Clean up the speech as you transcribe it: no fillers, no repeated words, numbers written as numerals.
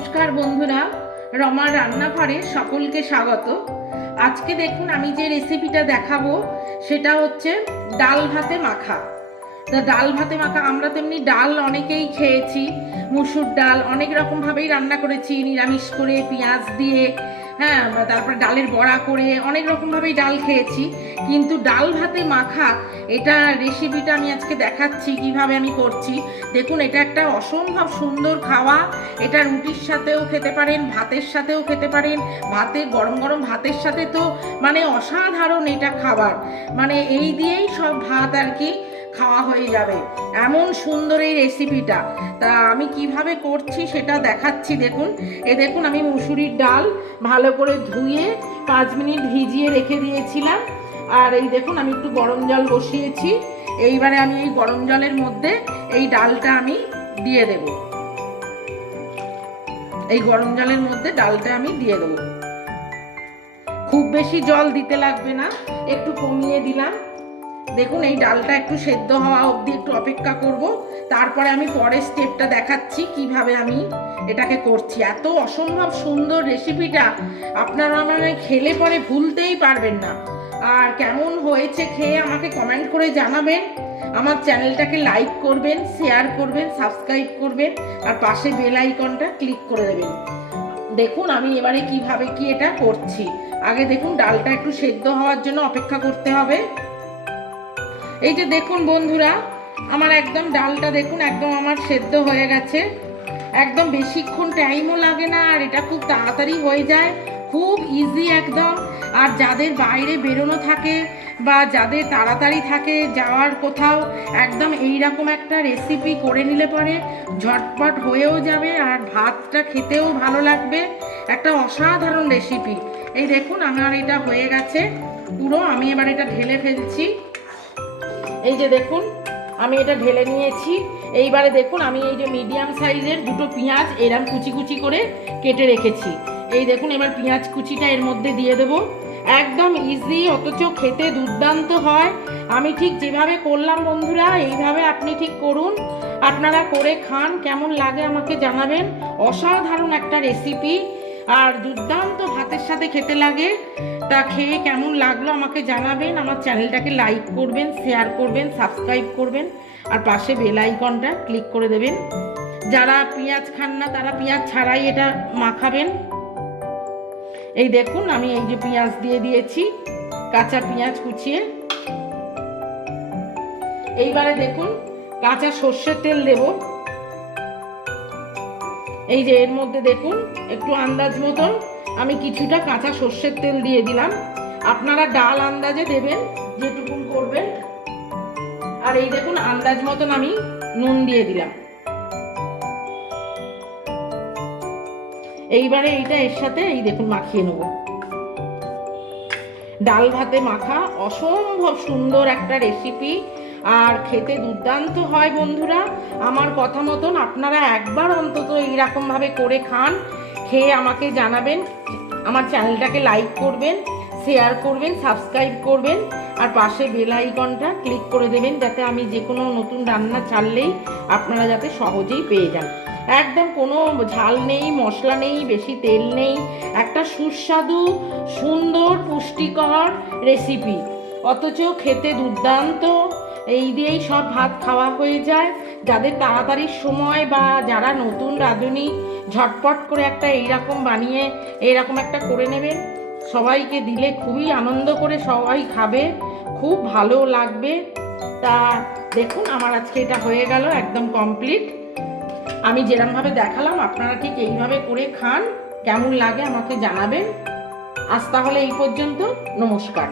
নমস্কার বন্ধুরা, রমার রান্নাঘরে সকলকে স্বাগত। আজকে দেখুন আমি যে রেসিপিটা দেখাবো সেটা হচ্ছে ডাল ভাতে মাখা। ডাল ভাতে মাখা আমরা তেমনি ডাল অনেকেই খেয়েছি, মুসুর ডাল অনেক রকমভাবেই রান্না করেছি, নিরামিষ করে পেঁয়াজ দিয়ে, হ্যাঁ, তারপর ডালের বড়া করে অনেক রকমভাবেই ডাল খেয়েছি। কিন্তু ডাল ভাতে মাখা এটা রেসিপিটা আমি আজকে দেখাচ্ছি কিভাবে আমি করছি। দেখুন, এটা একটা অসম্ভব সুন্দর খাওয়া। এটা রুটির সাথেও খেতে পারেন, ভাতের সাথেও খেতে পারেন। গরম গরম ভাতের সাথে তো মানে অসাধারণ এটা খাবার, মানে এই দিয়েই সব ভাত আর কি খাওয়া হয়ে যাবে, এমন সুন্দর এই রেসিপিটা। তা আমি কিভাবে করছি সেটা দেখাচ্ছি। দেখুন আমি মুসুরির ডাল ভালো করে ধুয়ে 5 মিনিট ভিজিয়ে রেখে দিয়েছিলাম। আর এই দেখুন আমি একটু গরম জল বসিয়েছি। এইবারে আমি এই গরম জলের মধ্যে এই ডালটা আমি দিয়ে দেব। এই গরম জলের মধ্যে ডালটা আমি দিয়ে দেব। খুব বেশি জল দিতে লাগবে না, একটু কমিয়ে দিলাম। দেখুন এই ডালটা একটু সেদ্ধ হওয়া অবধি একটু অপেক্ষা করব, তারপরে আমি পরের স্টেপটা দেখাচ্ছি কিভাবে আমি এটাকে করছি। এত অসম্ভব সুন্দর রেসিপিটা আপনারা মানে খেলে পরে ভুলতেই পারবেন না। আর কেমন হয়েছে খেয়ে আমাকে কমেন্ট করে জানাবেন। আমার চ্যানেলটাকে লাইক করবেন, শেয়ার করবেন, সাবস্ক্রাইব করবেন, আর পাশে বেল আইকনটা ক্লিক করে দেবেন। দেখুন আমি এবারে কিভাবে কি এটা করছি। আগে দেখুন ডালটা একটু সেদ্ধ হওয়ার জন্য অপেক্ষা করতে হবে। এই যে দেখুন বন্ধুরা, আমার একদম ডালটা দেখুন একদম আমার সেদ্ধ হয়ে গেছে। একদম বেশিক্ষণ টাইমও লাগে না, আর এটা খুব তাড়াতাড়ি হয়ে যায়, খুব ইজি একদম। আর যাদের বাইরে বেরোনো থাকে বা যাদের তাড়াতাড়ি থাকে যাওয়ার কোথাও, একদম এইরকম একটা রেসিপি করে নিলে পরে ঝটপট হয়েও যাবে, আর ভাতটা খেতেও ভালো লাগবে। একটা অসাধারণ রেসিপি। এই দেখুন আমার এটা হয়ে গেছে পুরো। আমি এবার এটা ঢেলে ফেলছি। এই যে দেখুন আমি এটা ঢেলে নিয়েছি। এইবারে দেখুন আমি এই যে মিডিয়াম সাইজের 2টো পেঁয়াজ এরকম কুচি কুচি করে কেটে রেখেছি। এই দেখুন এবার পেঁয়াজ কুচিটা এর মধ্যে দিয়ে দেবো। একদম ইজি, অথচ খেতে দুর্দান্ত হয়। আমি ঠিক যেভাবে করলাম বন্ধুরা, এইভাবে আপনি ঠিক করুন, আপনারা করে খান, কেমন লাগে আমাকে জানাবেন। অসাধারণ একটা রেসিপি, আর দুর্দান্ত ভাতের সাথে খেতে লাগে। তা খেয়ে কেমন লাগলো আমাকে জানাবেন। আমার চ্যানেলটাকে লাইক করবেন, শেয়ার করবেন, সাবস্ক্রাইব করবেন, আর পাশে বেল আইকনটা ক্লিক করে দেবেন। যারা পেঁয়াজ খান না তারা পেঁয়াজ ছাড়াই এটা মাখাবেন। এই দেখুন আমি এই যে পেঁয়াজ দিয়ে দিয়েছি, কাঁচা পেঁয়াজ কুচিয়ে। এইবারে দেখুন কাঁচা সর্ষের তেল দেব। এই যে এর মধ্যে দেখুন একটু আন্দাজ মতন আমি কিছুটা কাঁচা সর্ষের তেল দিয়ে দিলাম। আপনারা ডাল আন্দাজে দেবেন যেটুকুন করবেন। আর এই দেখুন আন্দাজ মতন আমি নুন দিয়ে দিলাম। এইবারে এইটা এর সাথে এই দেখুন মাখিয়ে নেব। ডাল ভাতে মাখা অসম্ভব সুন্দর একটা রেসিপি, আর খেতে দুর্দান্ত হয় বন্ধুরা। আমার কথা মতন আপনারা একবার অন্তত এইরকমভাবে করে খান, খেয়ে আমাকে জানাবেন। আমার চ্যানেলটাকে লাইক করবেন, শেয়ার করবেন, সাবস্ক্রাইব করবেন, আর পাশে বেল আইকনটা ক্লিক করে দেবেন, যাতে আমি যে কোনো নতুন রান্না ছাড়লেই আপনারা যাতে সহজেই পেয়ে যান। একদম কোনো ঝাল নেই, মশলা নেই, বেশি তেল নেই, একটা সুস্বাদু সুন্দর পুষ্টিকর রেসিপি, অথচ খেতে দুর্দান্ত। এই দিয়েই সব ভাত খাওয়া হয়ে যায়। যাদের তাড়াতাড়ির সময় বা যারা নতুন রাঁধুনি, ঝটপট করে একটা এইরকম বানিয়ে এইরকম একটা করে নেবেন। সবাইকে দিলে খুবই আনন্দ করে সবাই খাবে, খুব ভালো লাগবে। তা দেখুন আমার আজকে এটা হয়ে গেল, একদম কমপ্লিট। আমি যেরকমভাবে দেখালাম আপনারা ঠিক এইভাবে করে খান, কেমন লাগে আমাকে জানাবেন। আজ তাহলে এই পর্যন্ত, নমস্কার।